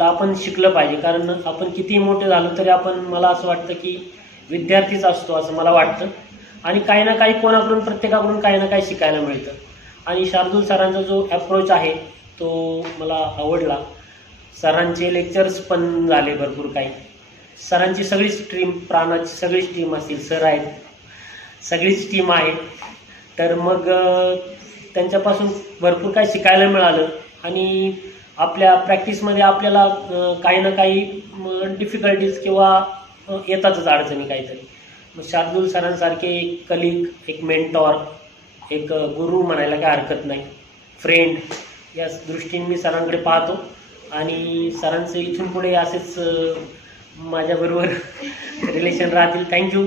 वाटलं आपण शिकलं पाहिजे, कारण आपण कितीही मोठे झालो तरी आपण, मला असं वाटतं की विद्यार्थीच असतो असं मला वाटतं, आणि काही ना काही कोणाकडून, प्रत्येकाकडून काही ना काही शिकायला मिळतं. आणि शार्दूल सरांचा जो ॲप्रोच आहे तो मला आवडला. सरांचे लेक्चर्स पण झाले भरपूर काही. सरांची सगळीच टीम, प्राणाची सगळीच टीम असतील, सर आहेत, सगळीच टीम आहे. तर मग त्यांच्यापासून भरपूर काही शिकायला मिळालं. आणि आपल्या प्रॅक्टिसमध्ये आपल्याला काही ना काही डिफिकल्टीज किंवा येतातच अडचणी काहीतरी. मग शार्दूल सरांसारखे एक कलिग, एक मेंटॉर, एक गुरु म्हणायला काही हरकत नाही, फ्रेंड, या दृष्टीने मी सरांकडे पाहतो. आणि सरांचं इथून पुढे असेच माझ्याबरोबर रिलेशन राहतील. थँक्यू.